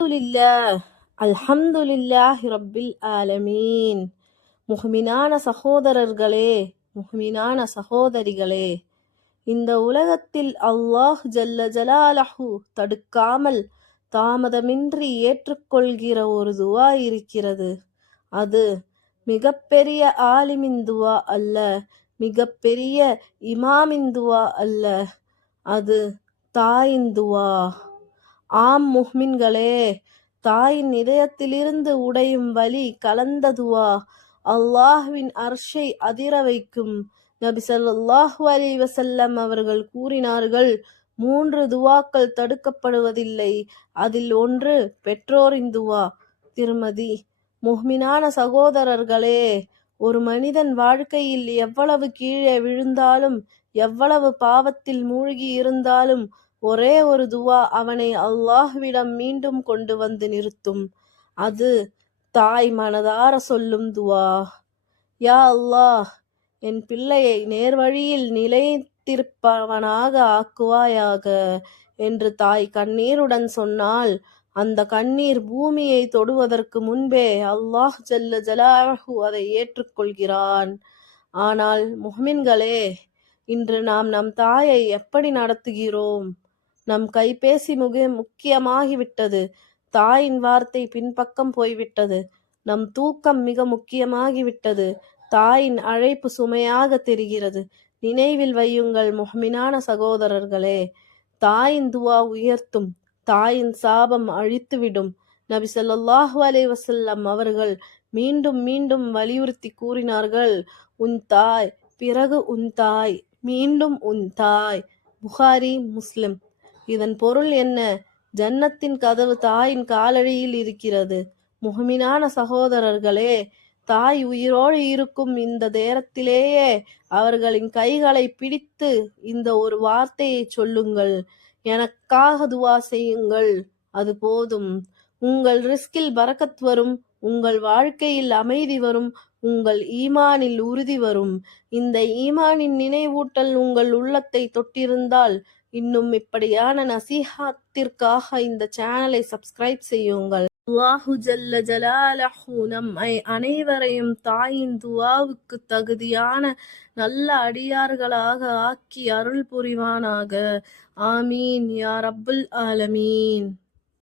அல்ஹம்துலில்லாஹ் அல்ஹம்துலில்லாஹி ரப்பில் ஆலமீன். முஹ்மினான சகோதரர்களே, முஹ்மினான சகோதரிகளே, இந்த உலகத்தில் அல்லாஹ் ஜல்ல ஜலாலஹு தடுக்காமல் தாமதமின்றி ஏற்றுக்கொள்கிற ஒரு துவா இருக்கிறது. அது மிகப்பெரிய ஆலிமின் துவா அல்ல, மிகப்பெரிய இமாமின் துவா அல்ல, அது தாயின் துவா. ஆம் முஹ்மின்களே, தாயின் இதயத்திலிருந்து உடையும் வலி கலந்த துவா அல்லாஹ்வின் அர்ஷை அதிர வைக்கும். நபி ஸல்லல்லாஹு அலைஹி வஸல்லம் அவர்கள் கூறினார்கள், 3 துவாக்கள் தடுக்கப்படுவதில்லை, அதில் ஒன்று பெற்றோரின் துவா. திருமதி. முஹ்மினான சகோதரர்களே, ஒரு மனிதன் வாழ்க்கையில் எவ்வளவு கீழே விழுந்தாலும், எவ்வளவு பாவத்தில் மூழ்கி இருந்தாலும், ஒரே ஒரு துவா அவனை அல்லாஹ்விடம் மீண்டும் கொண்டு வந்து நிறுத்தும். அது தாய் மனதார சொல்லும் துவா. யா அல்லாஹ், என் பிள்ளையை நேர்வழியில் நிலைத்திருப்பவனாக ஆக்குவாயாக என்று தாய் கண்ணீருடன் சொன்னால், அந்த கண்ணீர் பூமியை தொடுவதற்கு முன்பே அல்லாஹ் ஜல்ல ஜலாலுஹு அதை ஏற்றுக்கொள்கிறான். ஆனால் முஹ்மின்களே, இன்று நாம் நம் தாயை எப்படி நடத்துகிறோம்? நம் கைபேசி முக்கியமாகிவிட்டது. தாயின் வார்த்தை பின்பக்கம் போய்விட்டது. நம் தூக்கம் மிக முக்கியமாகிவிட்டது. தாயின் அழைப்பு சுமையாக தெரிகிறது. நினைவில் வையுங்கள் முஹ்மினான சகோதரர்களே, தாயின் துவா உயர்த்தும், தாயின் சாபம் அழித்துவிடும். நபி ஸல்லல்லாஹு அலைஹி வஸல்லம் அவர்கள் மீண்டும் மீண்டும் வலியுறுத்தி கூறினார்கள், உன் தாய், பிறகு உன் தாய், மீண்டும் உன் தாய். புகாரி, முஸ்லிம். இதன் பொருள் என்ன? ஜன்னத்தின் கதவு தாயின் காலடியில் இருக்கிறது. முஹ்மினான சகோதரர்களே, தாய் உயிரோடு இருக்கும் இந்த நேரத்திலேயே அவர்களின் கைகளை பிடித்து இந்த ஒரு வார்த்தையை சொல்லுங்கள், எனக்காக துவா செய்யுங்கள், அது போதும். உங்கள் ரிஸ்கில் பரக்கத் வரும், உங்கள் வாழ்க்கையில் அமைதி வரும், உங்கள் ஈமானில் உறுதி வரும். இந்த ஈமானின் நினைவூட்டல் உங்கள் உள்ளத்தை தொட்டிருந்தால், இன்னும் இப்படியான நசீஹாத்திற்காக இந்த சேனலை சப்ஸ்கிரைப் செய்யுங்கள். அல்லாஹு ஜல்ல ஜலாலஹு நம் அனைவரையும் தாயின் துவாவுக்கு தகுதியான நல்ல அடியார்களாக ஆக்கி அருள் புரிவானாக. ஆமீன் யா ரப்புல் ஆலமீன்.